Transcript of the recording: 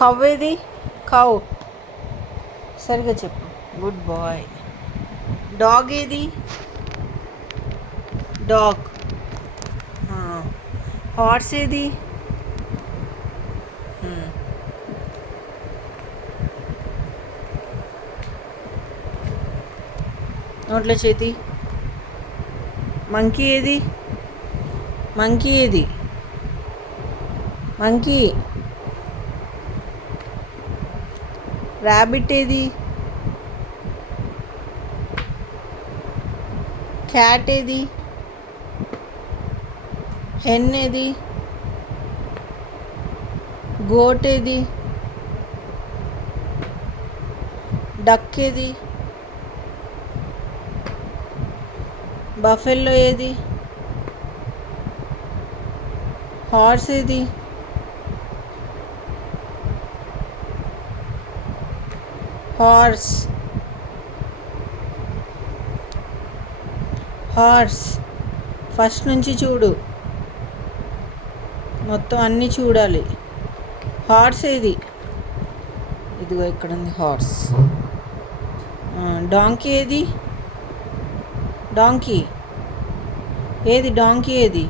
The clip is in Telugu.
కవ్ ఏది? కవ్. సరిగా చెప్పు. Good boy. డాగ్ ఏది? డాగ్. హార్స్ ఏది? నోట్లో చేతి. మంకీ ఏది? మంకీ ఏది? మంకీ. ర్యాబిట్ ఏది? క్యాట్ ఏది? హెన్ ఏది? గోట్ ఏది? డక్ ఏది? బఫెల్లో ఏది? హార్స్ ఏది? హార్స్. హార్స్. ఫస్ట్ నుంచి చూడు, మొత్తం అన్నీ చూడాలి. హార్స్ ఏది? ఇదిగో ఇక్కడ ఉంది హార్స్. డాంకీ ఏది? డాంకీ ఏది? డాంకీ ఏది?